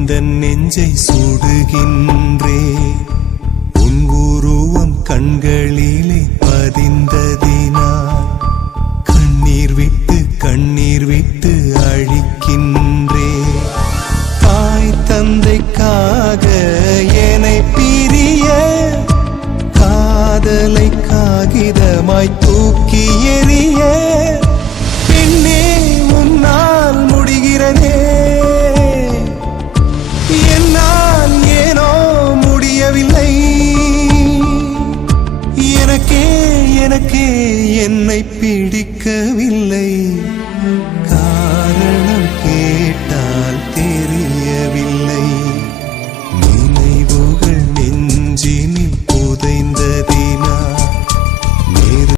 இந்த நெஞ்சை சுடுகின்றே உன் உருவம் கண்களிலே பதிந்ததினால் கண்ணீர் விட்டு அழிக்கின்றே தாய் தந்தைக்காக என்னை பிரிய காதலை காகிதமாய் தூக்கி எறிய பெண்ணே உன்னால் முடிகிறதே என்னால் ஏனோ முடியவில்லை எனக்கே என்னை பிடிக்கவில்லை